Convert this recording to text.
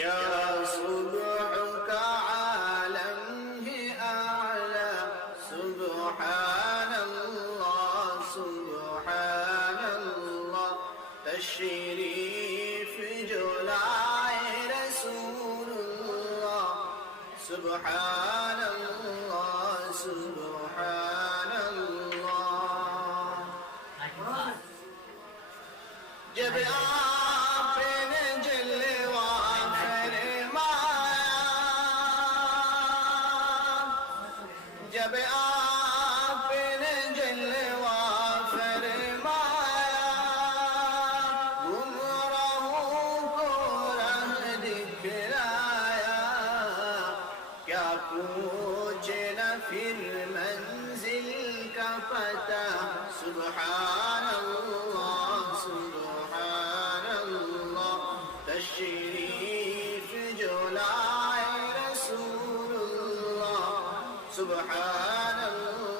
کیا صبح کا عالم ہے اعلی، سبحان اللہ سبحان اللہ، تشریف جو لائے رسول اللہ، سبحان اللہ سبحان اللہ۔ جب آپ نے جلوہ فرمایا، جب آپ نے جلوہ فرمایا، گمراہوں کو راہ دکھلایا، کیا پوچھنا پھر منزل کا پتہ، سبحان اللہ سبحان اللہ، تشریف جو لائے رسول اللہ، سبحان اللہ